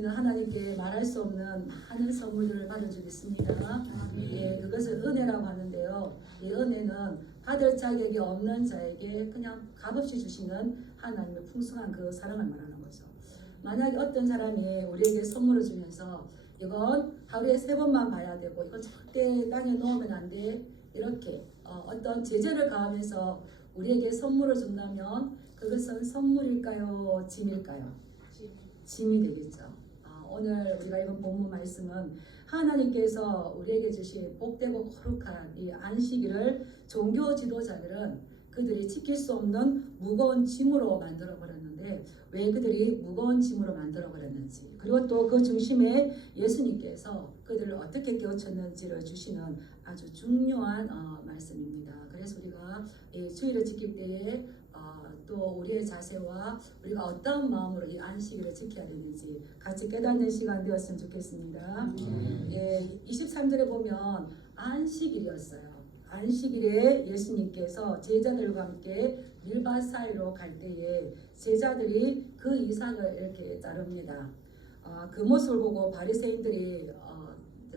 우리는 하나님께 말할 수 없는 많은 선물들을 받아주고 있습니다. 예, 그것을 은혜라고 하는데요. 이 은혜는 받을 자격이 없는 자에게 그냥 값없이 주시는 하나님의 풍성한 그 사랑을 말하는 거죠. 만약에 어떤 사람이 우리에게 선물을 주면서 이건 하루에 3번만 봐야 되고 이건 절대 땅에 놓으면 안 돼, 이렇게 어떤 제재를 가하면서 우리에게 선물을 준다면 그것은 선물일까요? 짐일까요? 짐이 되겠죠. 오늘 우리가 읽은 본문 말씀은 하나님께서 우리에게 주신 복되고 거룩한 이 안식일을 종교 지도자들은 그들이 지킬 수 없는 무거운 짐으로 만들어 버렸는데, 왜 그들이 무거운 짐으로 만들어 버렸는지, 그리고 또 그 중심에 예수님께서 그들을 어떻게 깨우쳤는지를 주시는 아주 중요한 말씀입니다. 그래서 우리가 주일을 지킬 때에 또 우리의 자세와 우리가 어떤 마음으로 이 안식일을 지켜야 되는지 같이 깨닫는 시간 되었으면 좋겠습니다. 23절에 보면 안식일이었어요. 안식일에 예수님께서 제자들과 함께 밀밭 사이로 갈 때에 제자들이 그 이삭을 이렇게 자릅니다. 그 모습을 보고 바리새인들이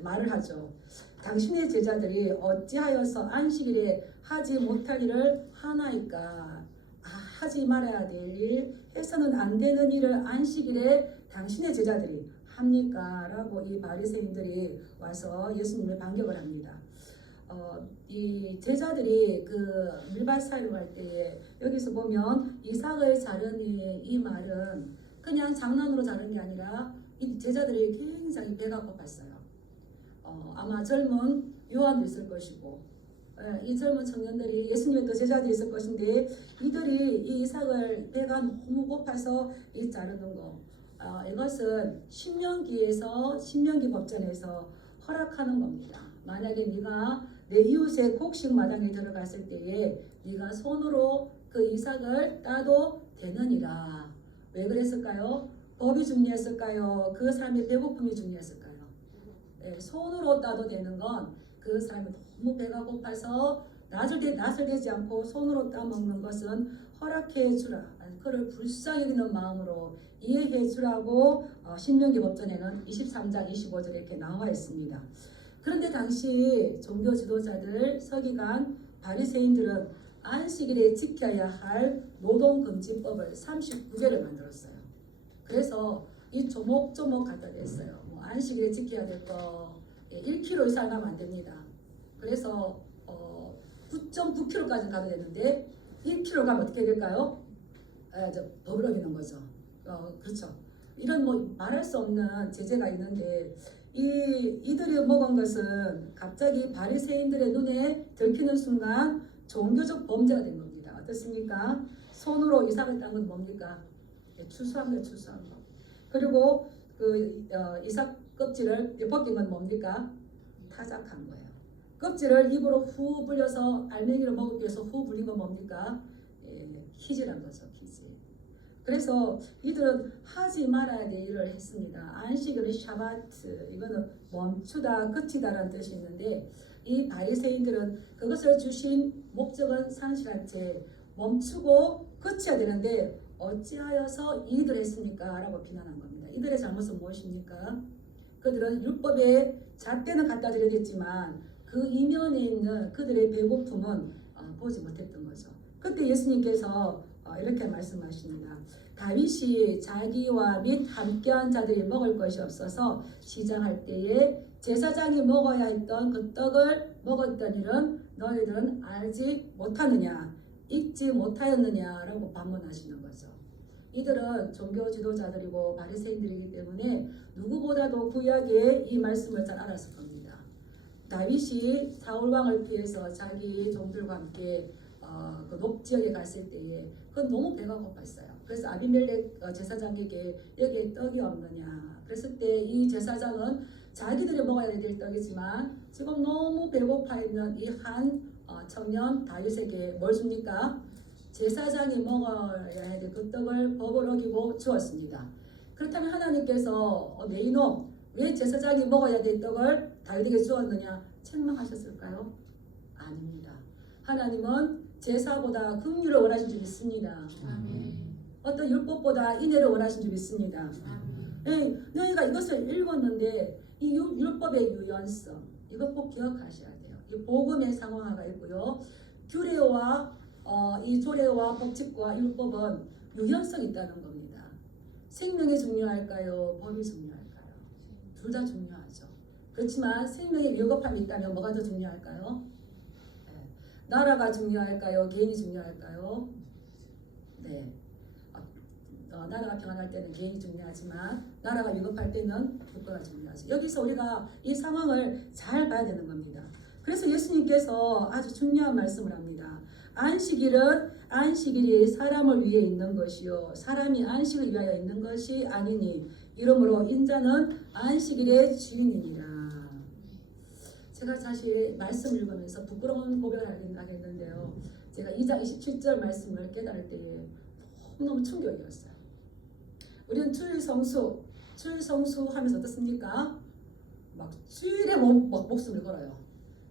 말을 하죠. 당신의 제자들이 어찌하여서 안식일에 하지 못할 일을 하나이까? 하지 말아야 될 일, 해서는 안 되는 일을 안식일에 당신의 제자들이 합니까? 라고 이 바리새인들이 와서 예수님을 반격을 합니다. 이 제자들이 그 밀밭 사이로 갈 때에 여기서 보면 이삭을 자르니, 이 말은 그냥 장난으로 자른 게 아니라 이 제자들이 굉장히 배가 고팠어요. 아마 젊은 요한도 있을 것이고, 이 젊은 청년들이 예수님의 또 제자들이 있을 것인데, 이들이 이 이삭을 배가 너무 고파서 이 자르는 거, 이것은 신명기 법전에서 허락하는 겁니다. 만약에 네가 내 이웃의 곡식 마당에 들어갔을 때에 네가 손으로 그 이삭을 따도 되느니라. 왜 그랬을까요? 법이 중요했을까요? 그 사람의 배고픔이 중요했을까요? 손으로 따도 되는 건 그 사람이 너무 배가 고파서 나설되지 않고 손으로 따먹는 것은 허락해 주라. 그를 불쌍히 여기는 마음으로 이해해 주라고 신명기 법전에는 23장 25절에 이렇게 나와 있습니다. 그런데 당시 종교 지도자들, 서기관, 바리새인들은 안식일에 지켜야 할 노동금지법을 39개를 만들었어요. 그래서 이 조목조목 갖다 냈어요. 안식일에 지켜야 될 거 1kg 이상 하면 안 됩니다. 그래서 9.9kg까지 가도 되는데 1kg 가면 어떻게 될까요? 법을 어기는 거죠. 그렇죠. 이런 말할 수 없는 제재가 있는데 이들이 먹은 것은 갑자기 바리새인들의 눈에 들키는 순간 종교적 범죄가 된 겁니다. 어떻습니까? 손으로 이삭을 딴 건 뭡니까? 추수한 거. 그리고 그 이삭 껍질을 벗긴 건 뭡니까? 타작한 거예요. 껍질을 입으로 후 불려서 알맹이를 먹기 위해서 후 불린 건 뭡니까? 키즈란 거죠. 키즈. 그래서 이들은 하지 말아야 될 일을 했습니다. 안식일은 샤바트, 이거는 멈추다, 끝이다라는 뜻이 있는데, 이 바리새인들은 그것을 주신 목적은 상실한 채 멈추고 끝이야 되는데 어찌하여서 이들 했습니까? 라고 비난한 겁니다. 이들의 잘못은 무엇입니까? 그들은 율법에 잣대는 갖다 드려야겠지만 그 이면에 있는 그들의 배고픔은 보지 못했던 거죠. 그때 예수님께서 이렇게 말씀하십니다. 다윗이 자기와 및 함께한 자들이 먹을 것이 없어서 시장할 때에 제사장이 먹어야 했던 그 떡을 먹었던 일은 너희들은 알지 못하느냐, 잊지 못하였느냐라고 반문하시는 거죠. 이들은 종교 지도자들이고 바리새인들이기 때문에 누구보다도 구약의 이 말씀을 잘 알았을 겁니다. 다윗이 사울 왕을 피해서 자기 종들과 함께 그 녹지역에 갔을 때에 그건 너무 배가 고팠어요. 그래서 아비멜렉 제사장에게 여기에 떡이 없느냐. 그랬을 때 이 제사장은 자기들이 먹어야 될 떡이지만 지금 너무 배고파 있는 이 한 청년 다윗에게 뭘 줍니까? 제사장이 먹어야 될 그 떡을 법을 어기고 주었습니다. 그렇다면 하나님께서 내 이놈 왜 제사장이 먹어야 될 떡을 다윗에게 주었느냐 책망하셨을까요? 아닙니다. 하나님은 제사보다 긍휼을 원하신 줄 믿습니다. 아멘. 어떤 율법보다 인애를 원하신 줄 믿습니다. 아멘. 예, 너희가 이것을 읽었는데 이 율법의 유연성 이거 꼭 기억하셔야 돼요. 이 복음의 상황화가 있고요. 규례와 이 조례와 법칙과 율법은 유연성이 있다는 겁니다. 생명이 중요할까요? 법이 중요할까요? 둘 다 중요하죠. 그렇지만 생명에 위급함이 있다면 뭐가 더 중요할까요? 네. 나라가 중요할까요? 개인이 중요할까요? 네. 나라가 평안할 때는 개인이 중요하지만 나라가 위급할 때는 국가가 중요하죠. 여기서 우리가 이 상황을 잘 봐야 되는 겁니다. 그래서 예수님께서 아주 중요한 말씀을 합니다. 안식일이 사람을 위해 있는 것이요 사람이 안식을 위하여 있는 것이 아니니 이러므로 인자는 안식일의 주인이니라. 제가 사실 말씀 읽으면서 부끄러운 고백을 하겠는데요. 제가 2장 27절 말씀을 깨달을 때에 너무 충격이었어요. 우리는 주일 성수 하면서 어떻습니까? 막 주일에 목숨을 걸어요.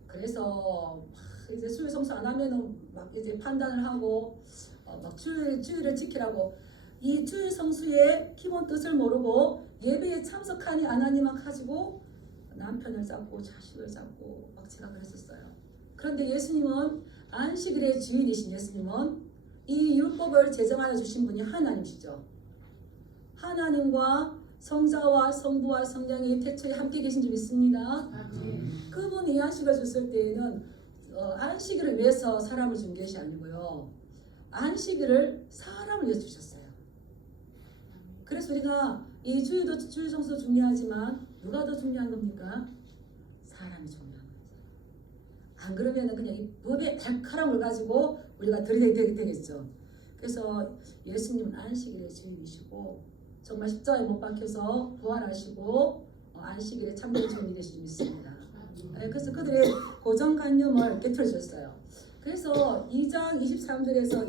그래서 이제 주일 성수 안 하면은 막 이제 판단을 하고 막 주일을 지키라고 이 주일 성수의 기본 뜻을 모르고 예배에 참석하니 안 하니만 가지고 남편을 잡고 자식을 잡고 막 제가 그랬었어요. 그런데 예수님은 안식일의 주인이신 예수님은 이 율법을 제정하여 주신 분이 하나님이시죠. 하나님과 성자와 성부와 성령이 태초에 함께 계신 줄 믿습니다. 그분이 안식을 줬을 때에는 안식일을 위해서 사람을 준 것이 아니고요. 안식일을 사람을 위해서 주셨어요. 그래서 우리가 이 주일 성수도 중요하지만 누가 더 중요한 겁니까? 사람이 중요한 거죠. 안 그러면 그냥 이 법의 날카로움을 가지고 우리가 들이대게 되겠죠. 그래서 예수님은 안식일의 주인이시고 정말 십자가에 못 박혀서 부활하시고 안식일에 참된 주인이 되신 줄 믿습니다. 그래서 그들의 고정관념을 깨트려줬어요. 그래서 2장 23절에서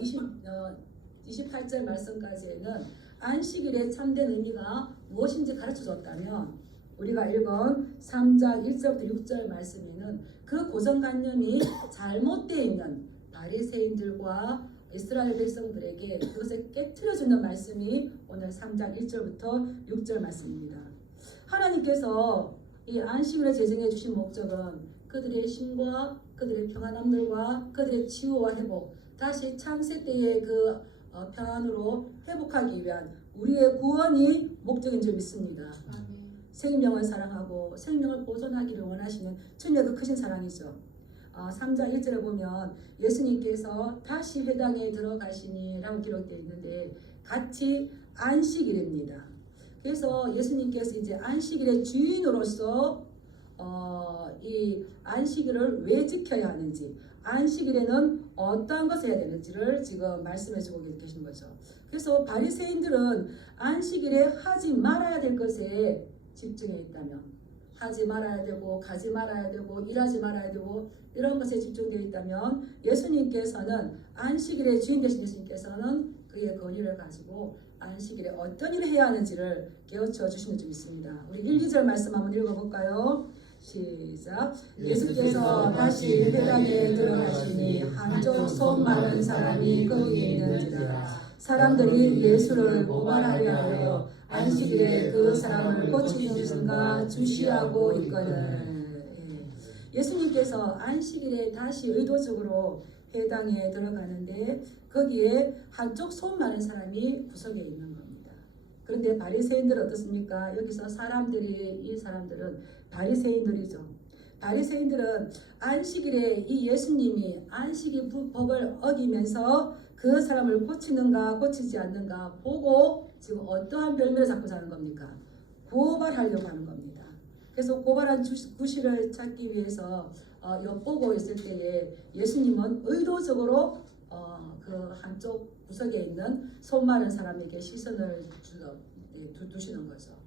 28절 말씀까지는 안식일의 참된 의미가 무엇인지 가르쳐줬다면 우리가 읽은 3장 1절부터 6절 말씀에는 그 고정관념이 잘못되어 있는 바리새인들과 이스라엘 백성들에게 그것을 깨트려주는 말씀이 오늘 3장 1절부터 6절 말씀입니다. 하나님께서 이 안식일을 제정해 주신 목적은 그들의 힘과 그들의 평안함들과 그들의 치유와 회복 다시 창세 때의 그 평안으로 회복하기 위한 우리의 구원이 목적인 줄 믿습니다. 생명을 사랑하고 생명을 보존하기를 원하시는 주님의 그 크신 사랑이죠. 3장 1절에 보면 예수님께서 다시 회당에 들어가시니 라고 기록되어 있는데 같이 안식일입니다. 그래서 예수님께서 이제 안식일의 주인으로서 이 안식일을 왜 지켜야 하는지 안식일에는 어떠한 것을 해야 되는지를 지금 말씀해 주고 계신 거죠. 그래서 바리새인들은 안식일에 하지 말아야 될 것에 집중해 있다면 하지 말아야 되고 가지 말아야 되고 일하지 말아야 되고 이런 것에 집중되어 있다면 예수님께서는 안식일의 주인 되신 예수님께서는 그의 권위를 가지고 안식일에 어떤 일을 해야 하는지를 깨우쳐 주시는 줄 믿습니다. 우리 1, 2절 말씀 한번 읽어볼까요? 시작. 예수께서 다시 회당에 들어가시니 한쪽 손 마른 사람이 거기에 있는지라 사람들이 예수를 고발하려 하여 안식일에 그 사람을 고치시는가 주시하고 있거늘. 예수님께서 안식일에 다시 의도적으로 회당에 들어가는데 거기에 한쪽 손 마른 사람이 구석에 있는 겁니다. 그런데 바리새인들은 어떻습니까? 여기서 이 사람들은 바리새인들이죠. 바리새인들은 안식일에 이 예수님이 안식일 법을 어기면서 그 사람을 고치는가 고치지 않는가 보고 지금 어떠한 별명을 잡고자 하는 겁니까? 고발하려고 하는 겁니다. 그래서 고발한 구실을 찾기 위해서 엿보고 있을 때에 예수님은 의도적으로 그 한쪽 구석에 있는 손 마른 사람에게 시선을 두시는 거죠.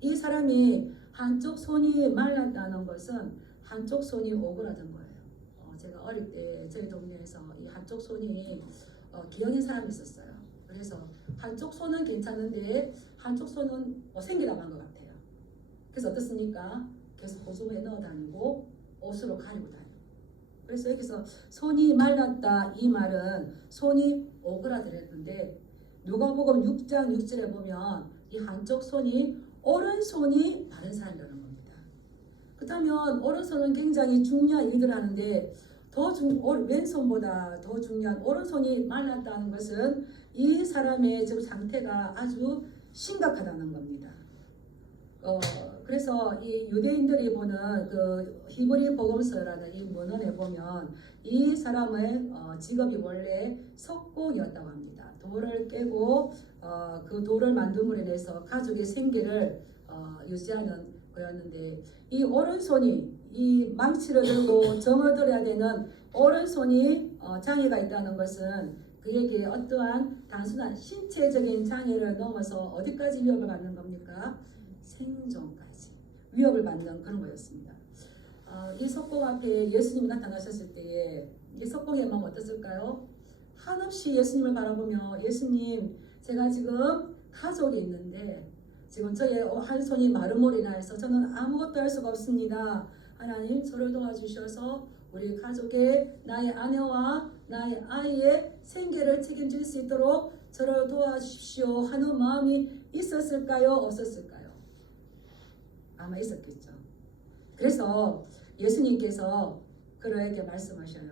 이 사람이 한쪽 손이 말랐다는 것은 한쪽 손이 오그라든 거예요. 제가 어릴 때 저희 동네에서 이 한쪽 손이 기형인 사람이 있었어요. 그래서 한쪽 손은 괜찮은데 한쪽 손은 생기 나간 것 같아요. 그래서 어떻습니까? 계속 보조에 넣어 다니고 옷으로 가리고 다니고. 그래서 여기서 손이 말랐다 이 말은 손이 오그라들었는데 누가복음 6장 6절에 보면 이 한쪽 손이 오른손이 바른 사람이라는 겁니다. 그렇다면 오른손은 굉장히 중요한 일들을 하는데 왼손보다 더 중요한 오른손이 말랐다는 것은 이 사람의 지금 상태가 아주 심각하다는 겁니다. 그래서 이 유대인들이 보는 그 히브리 복음서라는 이 문헌에 보면 이 사람의 직업이 원래 석공이었다고 합니다. 돌을 깨고 그 돌을 만듦으로 인해서 가족의 생계를 유지하는 거였는데 이 오른손이 이 망치를 들고 정을 들어야 되는 오른손이 장애가 있다는 것은 그에게 어떠한 단순한 신체적인 장애를 넘어서 어디까지 위협을 받는 겁니까? 생존까지 위협을 받는 그런 거였습니다. 이 석공 앞에 예수님이 나타나셨을 때에 이 석공의 마음 어땠을까요? 한없이 예수님을 바라보며 예수님, 제가 지금 가족이 있는데 지금 저의 한 손이 마름으로 인하여서 저는 아무것도 할 수가 없습니다. 하나님, 저를 도와주셔서 우리 가족의 나의 아내와 나의 아이의 생계를 책임질 수 있도록 저를 도와주십시오 하는 마음이 있었을까요? 없었을까요? 아마 있었겠죠. 그래서 예수님께서 그에게 말씀하셔요.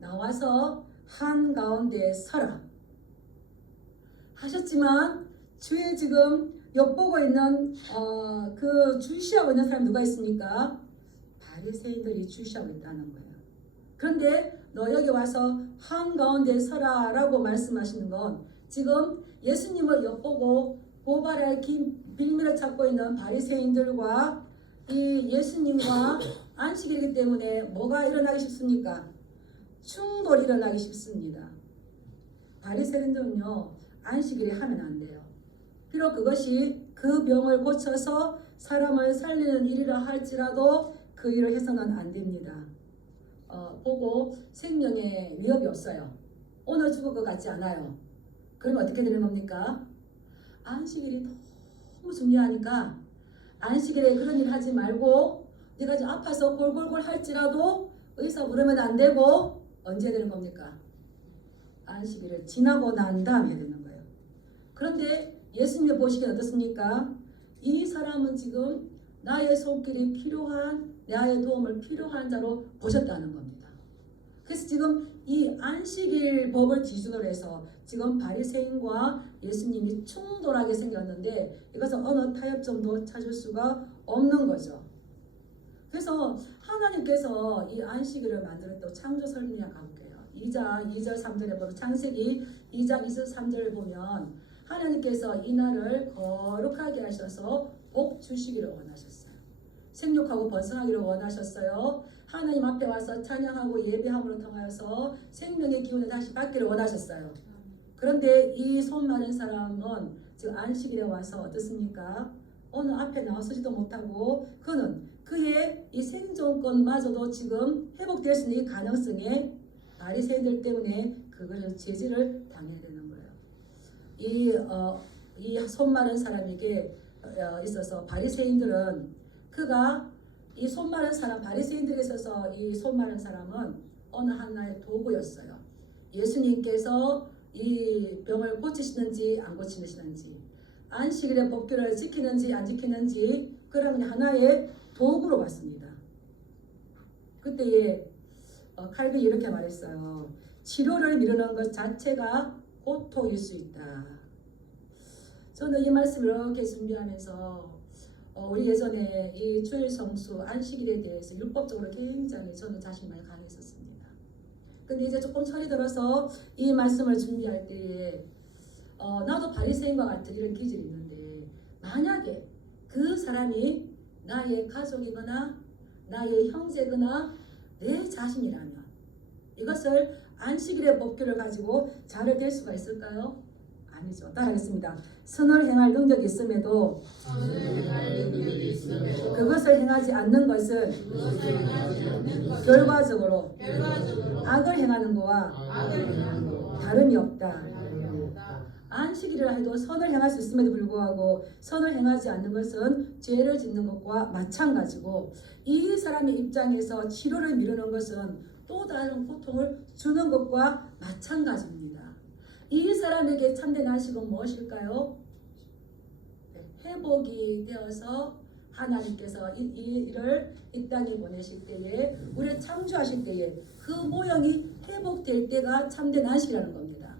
나와서 한가운데 서라 하셨지만 주의 지금 엿보고 있는 그 주시하고 있는 사람이 누가 있습니까? 바리새인들이 주시하고 있다는 거예요. 그런데 너 여기 와서 한가운데 서라 라고 말씀하시는 건 지금 예수님을 엿보고 고발할 빌미를 찾고 있는 바리새인들과 이 예수님과 안식일이기 때문에 뭐가 일어나기 쉽습니까? 충돌이 일어나기 쉽습니다. 바리새인들은요, 안식일에 하면 안 돼요. 비록 그것이 그 병을 고쳐서 사람을 살리는 일이라 할지라도 그 일을 해서는 안 됩니다. 보고 생명에 위협이 없어요. 오늘 죽을 것 같지 않아요. 그러면 어떻게 되는 겁니까? 안식일이 너무 중요하니까 안식일에 그런 일 하지 말고 네가 좀 아파서 골골골 할지라도 의사 부르면 안 되고 언제 되는 겁니까? 안식일을 지나고 난 다음에 되는 거예요. 그런데 예수님이 보시기엔 어떻습니까? 이 사람은 지금 나의 손길이 필요한, 나의 도움을 필요한 자로 보셨다는 겁니다. 그래서 지금 이 안식일 법을 기준으로 해서 지금 바리새인과 예수님이 충돌하게 생겼는데 이것은 어느 타협점도 찾을 수가 없는 거죠. 그래서 하나님께서 이 안식일을 만들었던 창조 설명에 가볼게요. 2장 2절 3절에 보면 창세기 2장 2절 3절을 보면 하나님께서 이 날을 거룩하게 하셔서 복 주시기를 원하셨어요. 생육하고 번성하기를 원하셨어요. 하나님 앞에 와서 찬양하고 예배함으로 통하여서 생명의 기운을 다시 받기를 원하셨어요. 그런데 이 손 마른 사람은 지금 안식일에 와서 어떻습니까? 오늘 앞에 나서지도 못하고 그는 그의 이 생존권마저도 지금 회복될 수 있는 이 가능성에 바리새인들 때문에 그것을 제지를 당해야 되는 거예요. 이 손 마른 사람에게 있어서 바리새인들은 그가 이 손 마른 사람 바리새인들에 있어서 이 손 마른 사람은 어느 하나의 도구였어요. 예수님께서 이 병을 고치시는지 안 고치시는지 안식일의 법규를 지키는지 안 지키는지 그런 하나의 도구로 봤습니다. 그때에 칼빈이 이렇게 말했어요. 치료를 미루는 것 자체가 고통일 수 있다. 저는 이 말씀을 이렇게 준비하면서 우리 예전에 이 주일 성수 안식일에 대해서 율법적으로 굉장히 저는 자신이 많이 강했었습니다. 근데 이제 조금 철이 들어서 이 말씀을 준비할 때에 나도 바리새인과 같은 이런 기질이 있는데 만약에 그 사람이 나의 가족이거나 나의 형제거나 내 자신이라면 이것을 안식일의 법규를 가지고 잘 될 수가 있을까요? 아니죠. 따라하겠습니다. 선을 행할 능력이 있음에도 그것을 행하지 않는 것은 결과적으로 악을 행하는 것과 다름이 없다. 안식일이라 해도 선을 행할 수 있음에도 불구하고 선을 행하지 않는 것은 죄를 짓는 것과 마찬가지고 이 사람의 입장에서 치료를 미루는 것은 또 다른 고통을 주는 것과 마찬가지입니다. 이 사람에게 참된 안식은 무엇일까요? 회복이 되어서 하나님께서 이를 이 땅에 보내실 때에 우리를 창조하실 때에 그 모형이 회복될 때가 참된 안식이라는 겁니다.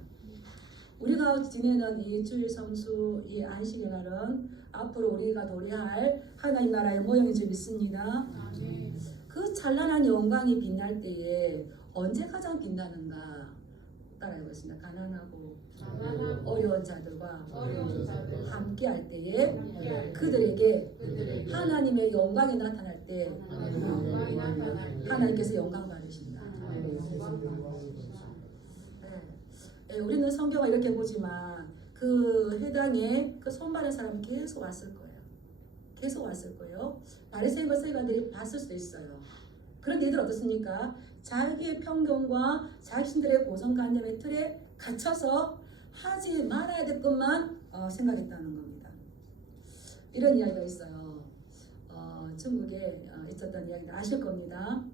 우리가 지내는 이 주일 성수 이 안식의 날은 앞으로 우리가 도래할 하나님 나라의 모형인 줄 믿습니다. 그 찬란한 영광이 빛날 때에 언제 가장 빛나는가 따라해보겠습니다. 가난하고 어려운 자들과 함께 할 때에 그들에게 하나님의 영광이 나타날 때 하나님께서 영광 받으신다. 우리는 성경을 이렇게 보지만 그 회당에 그 손바른 사람은 계속 왔을 거예요. 계속 왔을 거예요. 바리새인과 서기관들이 봤을 수도 있어요. 그런데 이들 어떻습니까? 자기의 편견과 자신들의 고정관념의 틀에 갇혀서 하지 말아야 될 것만 생각했다는 겁니다. 이런 이야기가 있어요. 중국에 있었던 이야기를 아실 겁니다.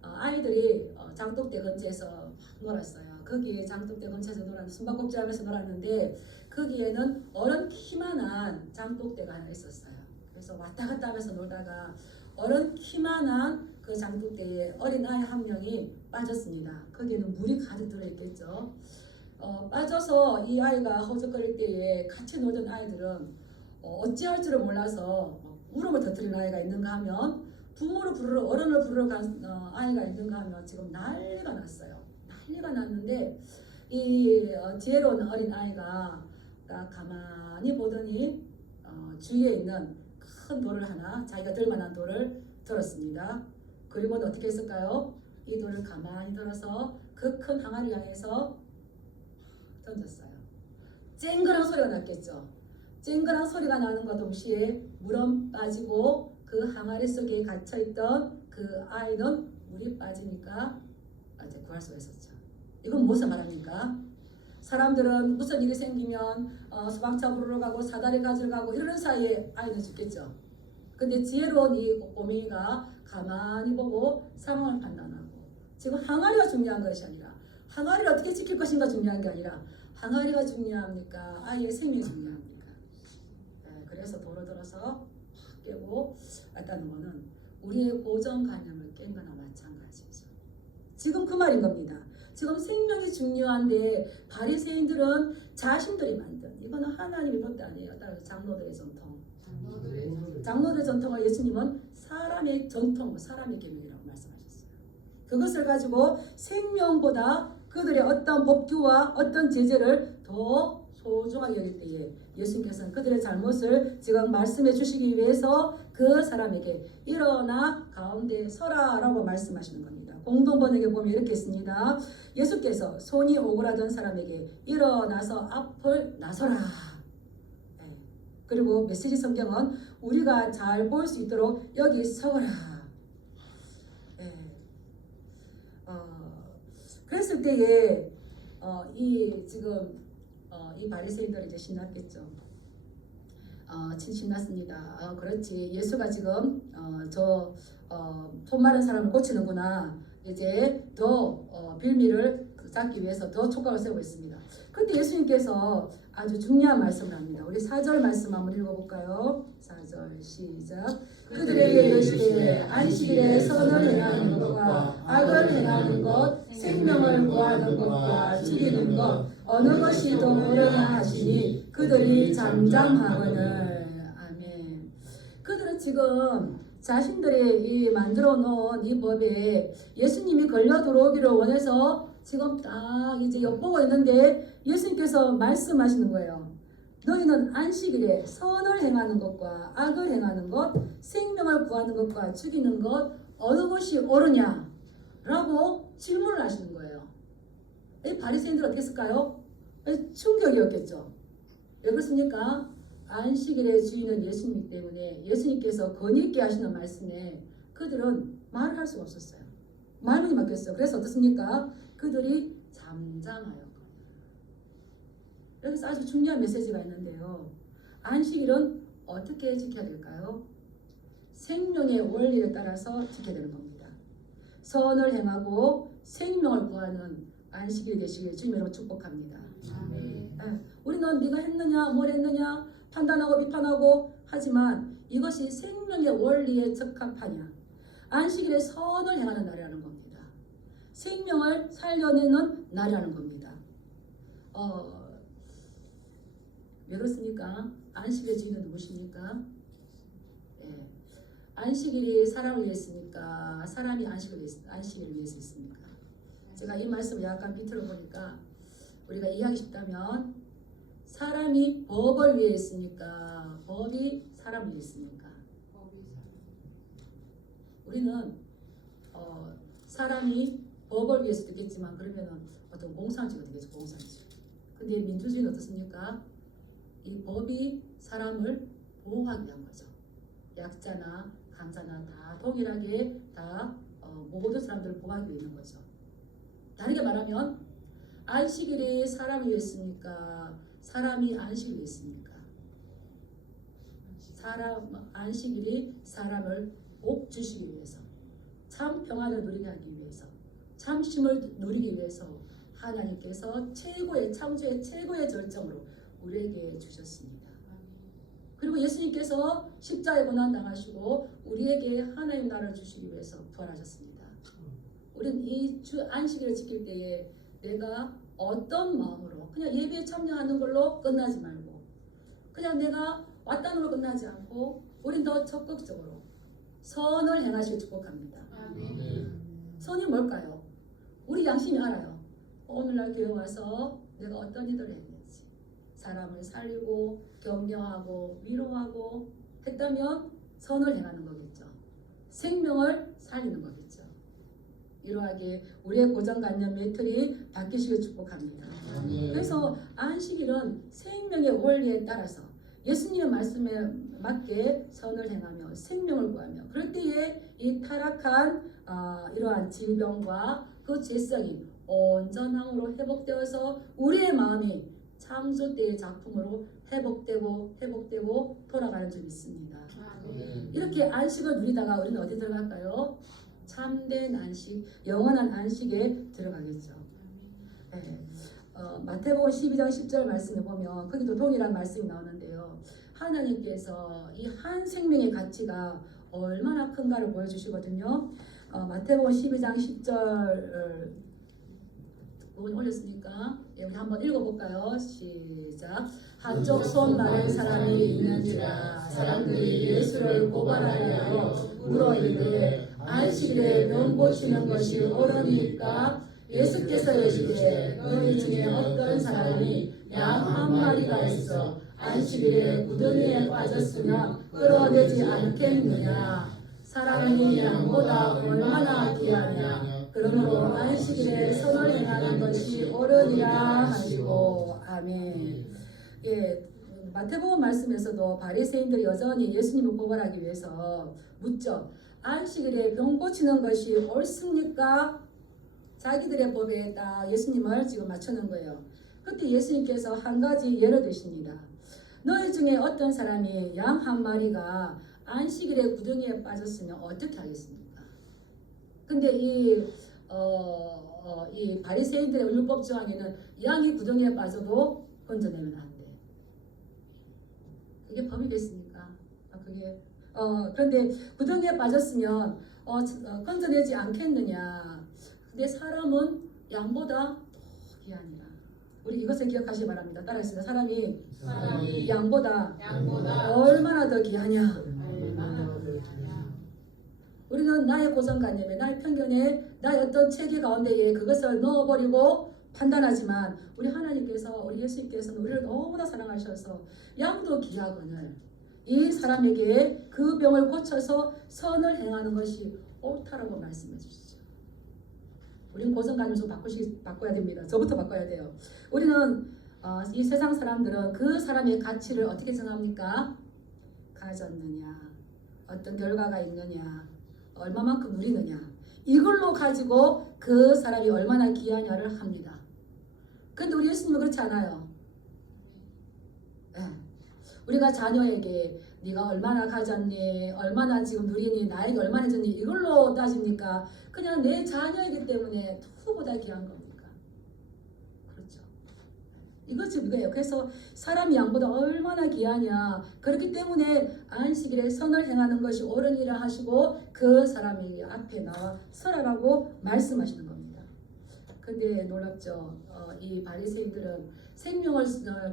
아이들이 장독대 근처에서 막 놀았어요. 거기에 장독대 근처에서 놀았는데 숨바꼭질하면서 놀았는데 거기에는 어른 키만한 장독대가 하나 있었어요. 그래서 왔다 갔다 하면서 놀다가 어른 키만한 그 장독대에 어린아이 한 명이 빠졌습니다. 거기에는 물이 가득 들어있겠죠. 빠져서 이 아이가 허우적거릴 때에 같이 놀던 아이들은 어찌할 줄을 몰라서 울음을 터뜨리는 아이가 있는가 하면 부모를 부르러 어른을 부르러 간 아이가 있는가 하면 지금 난리가 났어요. 난리가 났는데 이 지혜로운 어린 아이가 딱 가만히 보더니 주위에 있는 큰 돌을 하나 자기가 들 만한 돌을 들었습니다. 그리고는 어떻게 했을까요? 이 돌을 가만히 들어서 그 큰 항아리를 향해서 던졌어요. 쨍그랑 소리가 났겠죠. 쨍그랑 소리가 나는 것 동시에 물은 빠지고 그 항아리 속에 갇혀있던 그 아이는 물이 빠지니까 이제 구할 수가 있었죠. 이건 무엇을 말합니까? 사람들은 무슨 일이 생기면 소방차 부르러 가고 사다리 가지러 가고 이러는 사이에 아이는 죽겠죠. 근데 지혜로운 이 꼬맹이가 가만히 보고 상황을 판단하고 지금 항아리가 중요한 것이 아니라 항아리를 어떻게 지킬 것인가 중요한 게 아니라 항아리가 중요합니까? 아이의 생명이 중요합니까? 그래서 도로 들어서 확 깨고 왔다는 것은 우리의 고정관념을 깬 거나 마찬가지죠. 지금 그 말인 겁니다. 지금 생명이 중요한데 바리새인들은 자신들이 만든 이거는 하나님의 법도 아니에요. 따라서 장로들의 전통. 장로들의 전통을 예수님은 사람의 전통, 사람의 계명이라고 말씀하셨어요. 그것을 가지고 생명보다 그들의 어떤 법규와 어떤 제재를 더 소중하게 여길 때에 예수님께서는 그들의 잘못을 지금 말씀해 주시기 위해서 그 사람에게 일어나 가운데 서라 라고 말씀하시는 겁니다. 공동번역에 보면 이렇게 있습니다. 예수께서 손이 오그라든 사람에게 일어나서 앞을 나서라. 그리고 메시지 성경은 우리가 잘 볼 수 있도록 여기 서거라. 그랬을 때에 이 바리새인들이 이제 신났겠죠. 신났습니다. 그렇지. 예수가 지금 손 마른 사람을 고치는구나. 이제 더 빌미를 잡기 위해서 더 촉각을 세우고 있습니다. 그때 예수님께서 아주 중요한 말씀을 합니다. 우리 4절 말씀 한번 읽어볼까요? 4절 시작. 그들에게 이르시되 안식일에 선을 행하는 것과 악을 행하는 것, 생명을 구하는 것과 죽이는 것 어느 것이 더 옳으냐 하시니 그들이 잠잠하거늘. 아멘. 그들은 지금 자신들이 이 만들어 놓은 이 법에 예수님이 걸려 들어오기를 원해서 지금 딱 이제 엿보고 있는데 예수님께서 말씀하시는 거예요. 너희는 안식일에 선을 행하는 것과 악을 행하는 것, 생명을 구하는 것과 죽이는 것 어느 것이 옳으냐? 라고 질문을 하시는 거예요. 이 바리새인들 어떻게 했을까요? 충격이었겠죠. 왜 그렇습니까? 안식일의 주인은 예수님 때문에 예수님께서 권위 있게 하시는 말씀에 그들은 말을 할 수가 없었어요. 말문이 막혔어요. 그래서 어떻습니까? 그들이 잠잠하였거든요. 여기서 아주 중요한 메시지가 있는데요. 안식일은 어떻게 지켜야 될까요? 생명의 원리를 따라서 지켜야 되는 겁니다. 선을 행하고 생명을 구하는 안식일이 되시길 주님으로 축복합니다. 아멘. 우리는 네가 했느냐 뭘 했느냐 판단하고 비판하고 하지만 이것이 생명의 원리에 적합하냐? 안식일에 선을 행하는 날이라는 겁니다. 생명을 살려내는 날이라는 겁니다. 왜 그렇습니까? 안식일의 주인은 누구십니까? 예. 안식일이 사람을 위해 있으니까 사람이 안식일을 위해서 있습니까? 제가 이 말씀을 약간 비틀어 보니까 우리가 이해하기 쉽다면 사람이 법을 위해 있으니까 법이 사람을 위해 있습니까? 우리는 사람이 법을 위해서 듣겠지만 그러면은 어떤 공산주의가 되겠죠. 공산주의. 근데 민주주의는 어떻습니까? 이 법이 사람을 보호하기 위한 거죠. 약자나 강자나 다 동일하게 다 모든 사람들을 보호하기 위해 있는 거죠. 다르게 말하면 안식일이 사람을 위해 있습니까? 사람이 안식을 위해 있습니까? 안식일이 사람을 복 주시기 위해서, 참 평안을 누리게 하기 위해서, 참 쉼을 누리기 위해서 하나님께서 최고의 창조의 최고의 절정으로 우리에게 주셨습니다. 그리고 예수님께서 십자가에 고난 당하시고 우리에게 하나님 나라를 주시기 위해서 부활하셨습니다. 우리는 이 주 안식일을 지킬 때에 내가 어떤 마음으로 그냥 예배에 참여하는 걸로 끝나지 말고 그냥 내가 왔다는 걸로 끝나지 않고 우린 더 적극적으로 선을 행하시길 축복합니다. 선이 뭘까요? 우리 양심이 알아요. 오늘날 교회 와서 내가 어떤 일을 했는지 사람을 살리고 격려하고 위로하고 했다면 선을 행하는 거겠죠. 생명을 살리는 거겠죠. 이러하게 우리의 고정관념 매트리 바뀌시길 축복합니다. 그래서 안식일은 생명의 원리에 따라서 예수님의 말씀에 맞게 선을 행하며 생명을 구하며 그럴 때에 이 타락한 이러한 질병과 그 죄성이 온전함으로 회복되어서 우리의 마음이 창조 때의 작품으로 회복되고 돌아가는 줄 믿습니다. 이렇게 안식을 누리다가 우리는 어디 들어갈까요? 참된 안식, 영원한 안식에 들어가겠죠. 네. 마태복음 12장 10절 말씀에 보면 거기도 동일한 말씀이 나오는데요. 하나님께서 이 한 생명의 가치가 얼마나 큰가를 보여주시거든요. 마태복음 12장 10절 부분 올렸으니까 우리 한번 읽어볼까요? 시작. 한쪽 손 마른 사람이 있는지라 사람들이 예수를 고발하여 물어 이르되 안식일에 병 고치는 것이 옳으니까? 예수께서 이르시되 너희 중에 어떤 사람이 양 한 마리가 있어 안식일에 구덩이에 빠졌으면 끌어내지 않겠느냐? 사람이 양보다 얼마나 귀하냐? 그러므로 안식일에 선을 행하는 것이 옳으니라 하시고. 아멘. 예, 마태복음 말씀에서도 바리새인들이 여전히 예수님을 고발하기 위해서 묻죠. 안식일에 병 고치는 것이 옳습니까? 자기들의 법에 딱 예수님을 지금 맞추는 거예요. 그때 예수님께서 한 가지 예를 드십니다. 너희 중에 어떤 사람이 양 한 마리가 안식일에 구덩이에 빠졌으면 어떻게 하겠습니까? 근데 이 바리새인들의 율법 조항에는 양이 구덩이에 빠져도 건져내면 안 돼. 그게 법이겠습니까? 그런데 구덩이에 빠졌으면 건져내지 않겠느냐? 근데 사람은 양보다 더 귀하니라. 우리 이것을 기억하시기 바랍니다. 따라하겠습니다. 사람이 양보다 얼마나 더 귀하냐? 우리는 나의 고정관념에, 나의 편견에, 나의 어떤 체계 가운데에 그것을 넣어버리고 판단하지만 우리 하나님께서, 우리 예수님께서는 우리를 너무나 사랑하셔서 양도 귀하거늘 이 사람에게 그 병을 고쳐서 선을 행하는 것이 옳다라고 말씀해 주시죠. 우리는 고정관념 좀 바꿔야 됩니다. 저부터 바꿔야 돼요. 우리는 이 세상 사람들은 그 사람의 가치를 어떻게 정합니까? 가졌느냐, 어떤 결과가 있느냐, 얼마만큼 누리느냐, 이걸로 가지고 그 사람이 얼마나 귀하냐를 합니다. 근데 우리 예수님은 그렇지 않아요. 네. 우리가 자녀에게 네가 얼마나 가졌니, 얼마나 지금 누리니, 나에게 얼마나 줬니, 이걸로 따집니까? 그냥 내 자녀이기 때문에 누구보다 귀한 겁니까? 그렇죠. 이것이 이거예요. 그래서 사람이 양보다 얼마나 귀하냐. 그렇기 때문에 안식일에 선을 행하는 것이 옳으니라 하시고 그 사람이 앞에 나와 서라라고 말씀하시는 겁니다. 근데 놀랍죠. 이 바리새인들은 생명을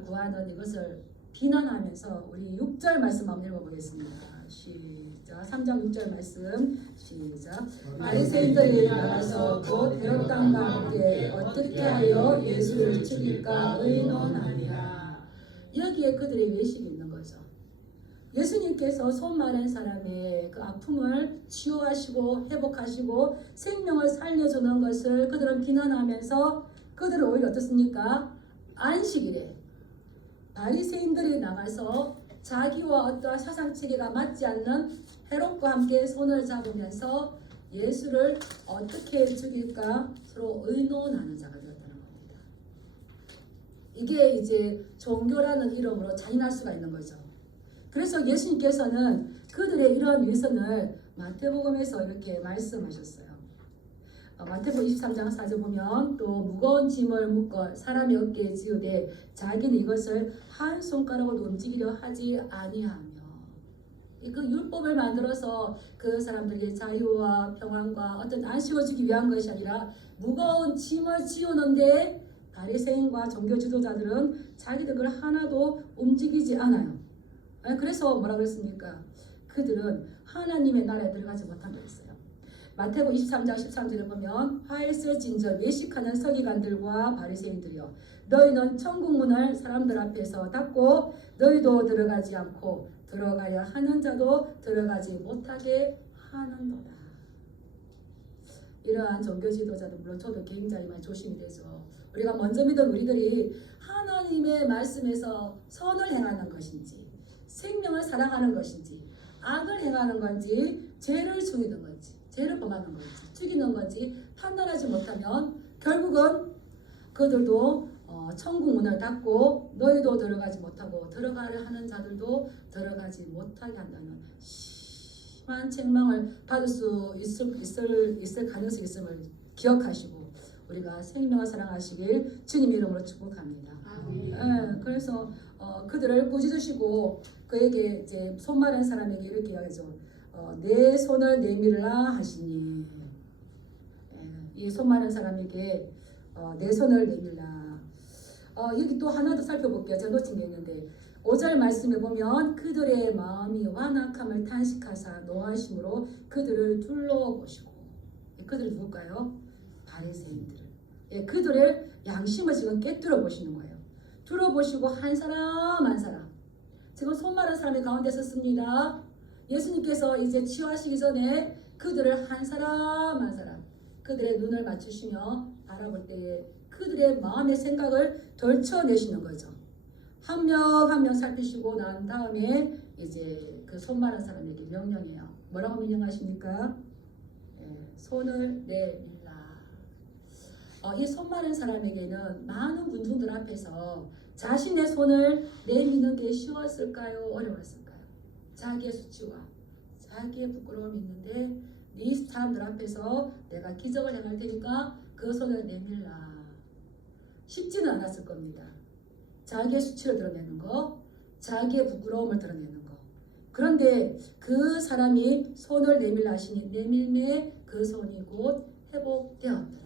구하는 이것을 비난하면서 우리 6절 말씀 한번 읽어보겠습니다. 시작. 3장 6절 말씀 시작. 바리새인들이 나가서 곧 헤롯 왕과 함께 어떻게 하여 예수를 죽일까 의논하니라. 여기에 그들의 외식이 있는 거죠. 예수님께서 손 마른 사람의 그 아픔을 치유하시고 회복하시고 생명을 살려주는 것을 그들은 비난하면서 그들은 오히려 어떻습니까? 안식일에 바리새인들이 나가서 자기와 어떠한 사상체계가 맞지 않는 헤롯과 함께 손을 잡으면서 예수를 어떻게 죽일까 서로 의논하는 자가 되었다는 겁니다. 이게 이제 종교라는 이름으로 잔인할 수가 있는 거죠. 그래서 예수님께서는 그들의 이런 위선을 마태복음에서 이렇게 말씀하셨어요. 마태복음 23장 4절 보면 또 무거운 짐을 묶어 사람의 어깨에 지우되 자기는 이것을 한 손가락으로 움직이려 하지 아니하며. 그 율법을 만들어서 그 사람들에게 자유와 평안과 어떤 안식을 주기 위한 것이 아니라 무거운 짐을 지우는데 바리새인과 종교 지도자들은 자기들 걸 하나도 움직이지 않아요. 그래서 뭐라고 했습니까? 그들은 하나님의 나라에 들어가지 못한다고 했어요. 마태복음 23장 13절에 보면 화에서 진저 외식하는 서기관들과 바리새인들이여 너희는 천국 문을 사람들 앞에서 닫고 너희도 들어가지 않고 들어가야 하는 자도 들어가지 못하게 하는도다. 이러한 종교 지도자들 물론 저도 굉장히 많이 조심이 되죠. 우리가 먼저 믿은 우리들이 하나님의 말씀에서 선을 행하는 것인지 생명을 사랑하는 것인지 악을 행하는 건지 죄를 죽이는 건지 죄를 범하는 건지 죽이는 건지 판단하지 못하면 결국은 그들도 천국 문을 닫고 너희도 들어가지 못하고 들어가려 하는 자들도 들어가지 못하게 한다는 심한 책망을 받을 수 있을 가능성이 있음을 기억하시고 우리가 생명을 사랑하시길 주님 이름으로 축복합니다. 그래서 그들을 꾸짖으시고 그에게 이제 손 마른 사람에게 이렇게 이야기하죠. 내 손을 내밀라 하시니 이 손 마른 사람에게 내 손을 내밀라. 여기 또 하나 더 살펴볼게요. 제가 놓친 게 있는데 5절 말씀에 보면 그들의 마음이 완악함을 탄식하사 노하심으로 그들을 둘러보시고 그들이 누굴까요? 바리새인들. 그들의 양심을 지금 깨뜨려 보시는 거예요. 둘러보시고 한 사람 한 사람 지금 손 마른 사람의 가운데 섰습니다. 예수님께서 이제 치유하시기 전에 그들을 한 사람 한 사람 그들의 눈을 맞추시며 바라볼 때에 그들의 마음의 생각을 덜쳐내시는 거죠. 한 명 한 명 살피시고 난 다음에 이제 그 손 마른 사람에게 명령해요. 뭐라고 명령하십니까? 손을 내밀라. 이 손 마른 사람에게는 많은 군중들 앞에서 자신의 손을 내미는 게 쉬웠을까요? 어려웠을까요? 자기의 수치와 자기의 부끄러움이 있는데 네 사람들 앞에서 내가 기적을 행할 테니까 그 손을 내밀라. 쉽지는 않았을 겁니다. 자기의 수치를 드러내는 거, 자기의 부끄러움을 드러내는 거. 그런데 그 사람이 손을 내밀라 하시니 내밀매 그 손이 곧 회복되었더라.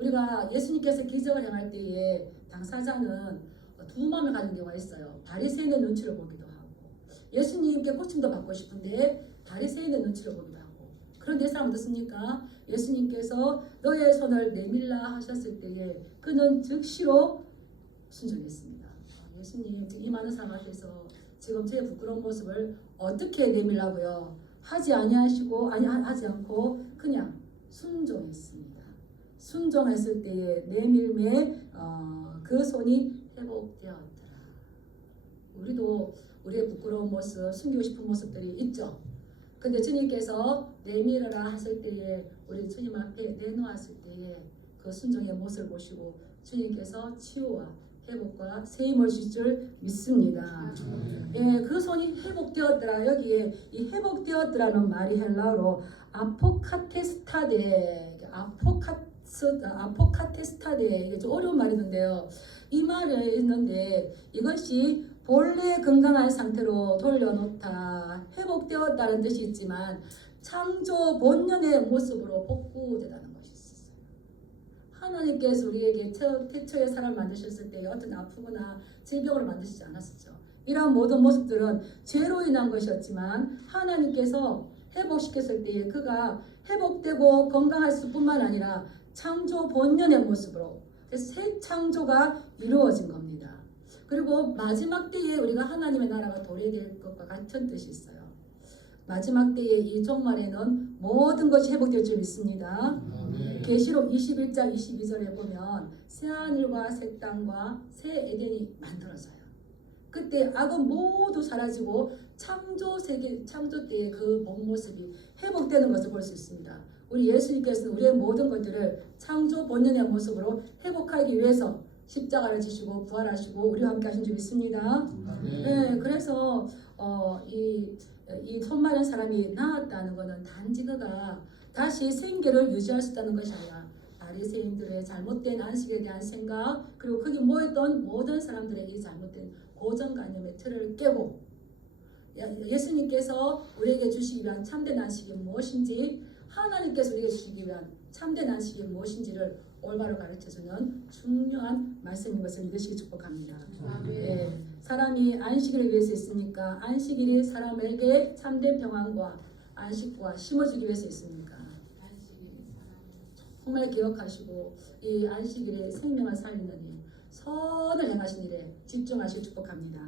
우리가 예수님께서 기적을 행할 때에 당사자는 두 마음을 가진 경우가 있어요. 바리새인의 눈치를 보기도 하고 예수님께 고침도 받고 싶은데 바리새인의 눈치를 보기도 하고. 그런데 이 사람은 어떻습니까? 예수님께서 너의 손을 내밀라 하셨을 때에 그는 즉시로 순종했습니다. 예수님 이 많은 사람 앞에서 지금 제 부끄러운 모습을 어떻게 내밀라고요? 하지 아니하시고 하지 않고 그냥 순종했습니다. 순종했을 때에 내밀매 그 손이 회복되었더라. 우리도 우리의 부끄러운 모습, 숨기고 싶은 모습들이 있죠. 근데 주님께서 내밀어라 하실 때에 우리 주님 앞에 내놓았을 때에 그 순종의 모습을 보시고 주님께서 치유와 회복과 세임을 주실 줄 믿습니다. 그 손이 회복되었더라. 여기에 이 회복되었더라는 말이 헬라어로 아포카테스타데 이게 좀 어려운 말이던데요. 이 말에 있는데 이것이 본래 건강한 상태로 돌려놓다 회복되었다는 뜻이 있지만 창조 본연의 모습으로 복구되다는 것이 있었어요. 하나님께서 우리에게 태초에 사람을 만드셨을 때 어떤 아프거나 질병으로 만드시지 않았었죠. 이러한 모든 모습들은 죄로 인한 것이었지만 하나님께서 회복시켰을 때에 그가 회복되고 건강할 수뿐만 아니라 창조 본연의 모습으로 새 창조가 이루어진 겁니다. 그리고 마지막 때에 우리가 하나님의 나라가 도래될 것과 같은 뜻이 있어요. 마지막 때에 이 종말에는 모든 것이 회복될 줄 믿습니다. 계시록 21장 22절에 보면 새 하늘과 새 땅과 새 에덴이 만들어져요. 그때 악은 모두 사라지고 창조 세계, 창조 때의 그 본 모습이 회복되는 것을 볼 수 있습니다. 우리 예수님께서는 우리의 모든 것들을 창조 본연의 모습으로 회복하기 위해서 십자가를 지시고 부활하시고 우리와 함께 하신 줄 믿습니다. 네, 그래서 이 손마른 사람이 나았다는 것은 단지 그가 다시 생계를 유지할 수 있다는 것이 아니라 바리새인들의 잘못된 안식에 대한 생각 그리고 거기 모였던 모든 사람들의 이 잘못된 고정관념의 틀을 깨고 예수님께서 우리에게 주시기 위한 참된 안식이 무엇인지 하나님께서 우리에게 주시기 위한 참된 안식이 무엇인지를 올바로 가르쳐주는 중요한 말씀인 것을 믿으시기 축복합니다. 네, 사람이 안식일을 위해서 있으니까 안식일이 사람에게 참된 평안과 안식과 심어주기 위해서 있습니까? 정말 기억하시고 이 안식일에 생명을 살리는 일, 선을 행하신 일에 집중하시길 축복합니다.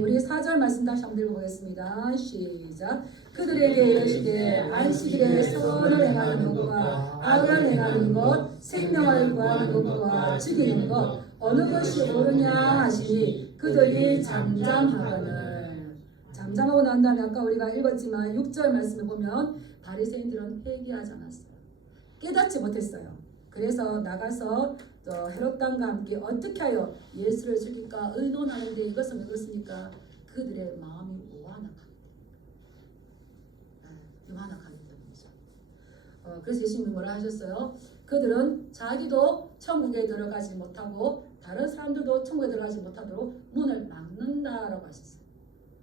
우리 4절 말씀 다시 한번 읽어보겠습니다. 시작. 그들에게 이르시되 안식일에 선을 행하는 것과 악을 행하는 것, 생명을 구하는 것과 죽이는 것 어느 것이 옳으냐 하시니 그들이 잠잠하거늘. 잠잠하고 난 다음에 아까 우리가 읽었지만 6절 말씀을 보면 바리새인들은 회개하지 않았어요. 깨닫지 못했어요. 그래서 나가서 또 헤롯 왕과 함께 어떻게 하여 예수를 죽일까 의논하는데 이것은 그것이니까 그들의 마음이 완악하기 때문이죠. 그래서 예수님이 뭐라 하셨어요? 그들은 자기도 천국에 들어가지 못하고 다른 사람들도 천국에 들어가지 못하도록 문을 막는다라고 하셨어요.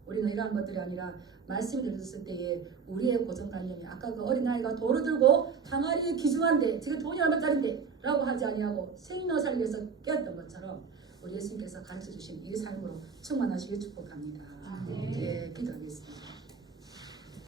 우리는 이러한 것들이 아니라 말씀을 들었을 때에 우리의 고정관념이 아까 그 어린아이가 돌을 들고 항아리에 기중한데 지금 돈이 얼마짜린데 라고 하지 아니하고 생명을 살기 위해서 깨었던 것처럼 우리 예수님께서 가르쳐주신 이 삶으로 충만하시길 축복합니다. 네, 기도하겠습니다.